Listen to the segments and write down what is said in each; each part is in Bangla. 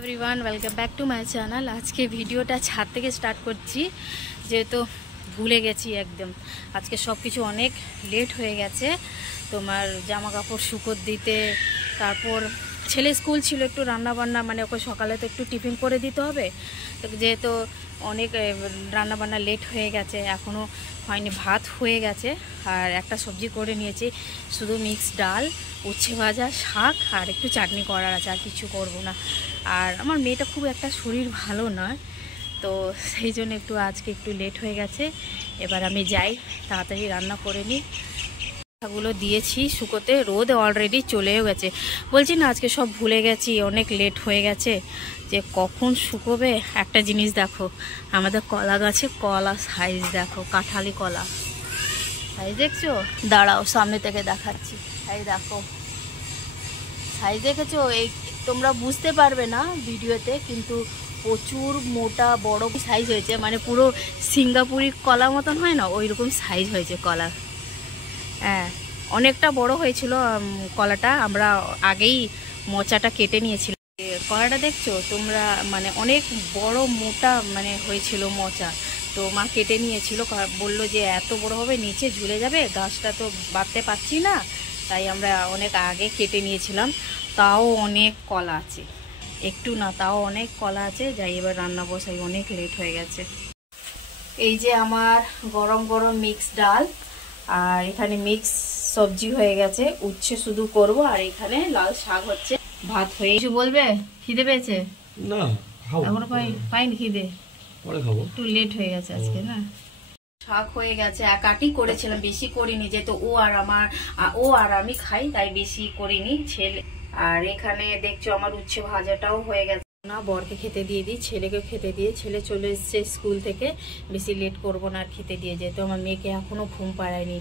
Everyone welcome back to my channel. आज के भिडियोटा छाद থেকে स्टार्ट করছি যেহেতু ভুলে গেছি একদম। আজকে সব কিছু অনেক লেট হয়ে গেছে, তোমার জামা কাপড় শুকোতে দিতে, তারপর ছেলে স্কুল ছিল, একটু রান্না বান্না মানে ওকে সকালে তো একটু টিফিন করে দিতে হবে, তো যেহেতু অনেক রান্না বান্না লেট হয়ে গেছে, এখনও হয়নি। ভাত হয়ে গেছে আর একটা সবজি করে নিয়েছি, শুধু মিক্স ডাল, উচ্ছে ভাজা, শাক আর একটু চাটনি করার আছে, আর কিছু করব না। আর আমার মেয়েটা খুব একটা শরীর ভালো নয়, তো সেই জন্য একটু আজকে একটু লেট হয়ে গেছে। এবার আমি যাই, তাড়াতাড়ি রান্না করে নিই। গুলো দিয়েছি শুকোতে, রোদ অলরেডি চলেও গেছে। বলছি না আজকে সব ভুলে গেছি, অনেক লেট হয়ে গেছে যে কখন শুকোবে। একটা জিনিস দেখো, আমাদের কলা গাছে কলা সাইজ দেখো, কাঁঠালি কলা সাইজ দেখছো? দাঁড়াও সামনে থেকে দেখাচ্ছি। এই দেখো সাইজ দেখেছো? এই তোমরা বুঝতে পারবে না ভিডিওতে, কিন্তু প্রচুর মোটা বড় সাইজ হয়েছে, মানে পুরো সিঙ্গাপুরি কলা মতন হয় না, ওই রকম সাইজ হয়েছে কলা। হ্যাঁ, অনেকটা বড় হয়েছিল কলাটা, আমরা আগেই মোচাটা কেটে নিয়েছিলাম। কলাটা দেখছো তোমরা, মানে অনেক বড় মোটা মানে হয়েছিল মোচা, তো মা কেটে নিয়েছিল, বললো যে এত বড় হবে নিচে ঝুলে যাবে, গাছটা তো বাঁধতে পারছি না, তাই আমরা অনেক আগে কেটে নিয়েছিলাম। তাও অনেক কলা আছে, একটু না তাও অনেক কলা আছে। যাই এবার রান্না বসাই, অনেক লেট হয়ে গেছে। এই যে আমার গরম গরম মিক্স ডাল, আর এখানে মিক্স সবজি হয়ে গেছে, উচ্ছে শুধু করব, আর এখানে লাল শাক হচ্ছে। ভাত হয়ে কিছু বলবে? খিদে পেয়েছে? না খাবো, এখনো পাইনি খিদে, পরে খাবো, একটু লেট হয়ে গেছে আজকে না। শাক হয়ে গেছে, একাটি করেছিলাম, বেশি করিনি, যেহেতু ও আর আমি খাই তাই বেশি করিনি। ছেলে আর এখানে দেখছো আমার উচ্ছে ভাজাটাও হয়ে গেছে না, বরকে খেতে দিয়ে দিই, ছেলেকে খেতে দিয়ে, ছেলে চলে এসছে স্কুল থেকে, বেশি লেট করবো না আর খেতে দিয়ে, যেহেতু আমার মেয়েকে এখনো ঘুম পাড়ায়নি,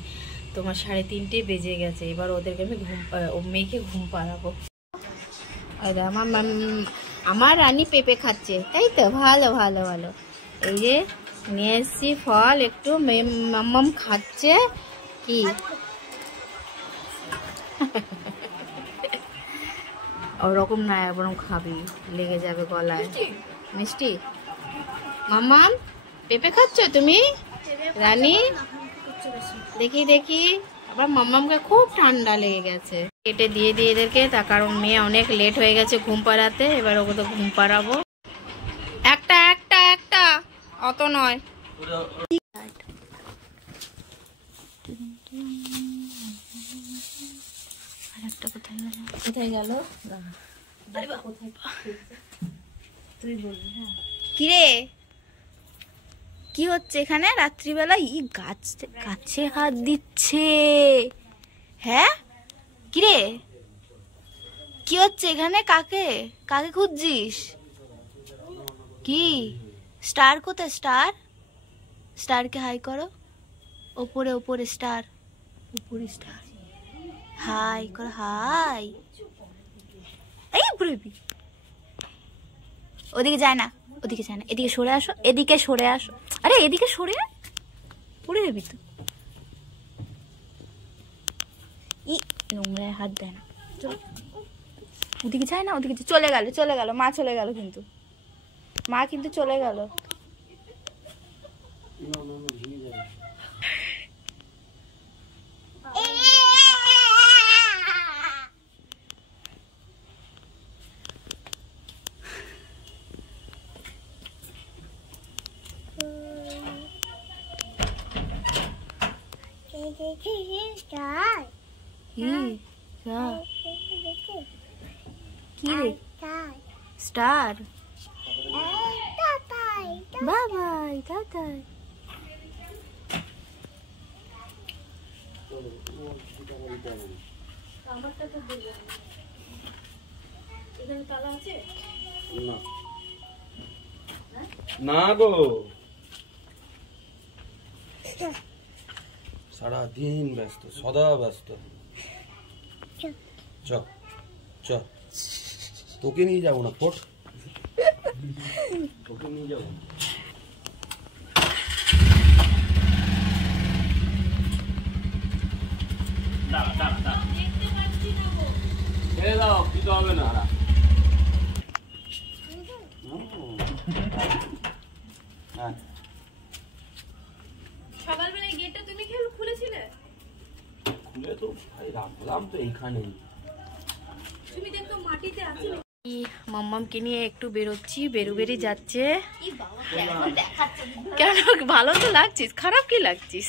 তোমার 3:30 বেজে গেছে। এবার ওদেরকে আমি মেয়েকে ঘুম পাড়াবো। আমার রানী পেঁপে খাচ্ছে, তাই তো? ভালো ভালো ভালো। এই যে নিয়ে এসছি ফল, একটু মাম্মাম খাচ্ছে। কি ওরকম না, বরং খাবি, লেগে যাবে গলায়। মিষ্টি মাম্মাম পেঁপে খাচ্ছ তুমি রানী? দেখি দেখি, আবার মাম্মামকে খুব ঠান্ডা লেগে গেছে। কেটে দিয়ে দিয়ে এদেরকে, তার কারণ মেয়ে অনেক লেট হয়ে গেছে ঘুম পাড়াতে, এবার ওকে তো ঘুম পাড়াবো। একটা একটা একটা, অত নয়। কোথায় গেল? তুই বলবি। হ্যাঁ, কিরে কি হচ্ছে এখানে রাত্রিবেলা? গাছে হাত দিচ্ছে। হ্যাঁ কিরে কি হচ্ছে এখানে? কাকে কাকে খুঁজছিস? কি স্টার কোথায়? স্টারকে হাই করো, ওপরে ওপরে স্টার, উপরে স্টার, হাই করো, হাই। এই বুড়ি ওদিকে যায় না, ওদিকে যায় না, এদিকে সরে আসো, এদিকে সরে আসো। আরে এদিকে সরে, পড়ে যাবি তো। নোংরায় হাত দেয় না, ওদিকে যায় না, ওদিকে চলে গেল মা, চলে গেল, কিন্তু মা কিন্তু চলে গেল। স্টার বাবাই দাদাই। না গো, সারাদিন ব্যস্ত, সদা ব্যস্ত। চ চ, তোকে নিয়ে যাবো না, ফোট, তোকে নিয়ে যাবো। দাঁড়া দাঁড়া দাঁড়া, ছেড়ে দাও, কিছু হবে না। হ্যাঁ সকালবেলায় গেটটা তুমি খুলেছিলে? খুলে তো ভাই রাখলাম তো এইখানেই। তুমি দেখো মাটিতে আছে। মাম্মামকে নিয়ে একটু বেরোচ্ছি, বেরোবেরি যাচ্ছে। কেন ভালো তো লাগছিস, খারাপ কি লাগছিস?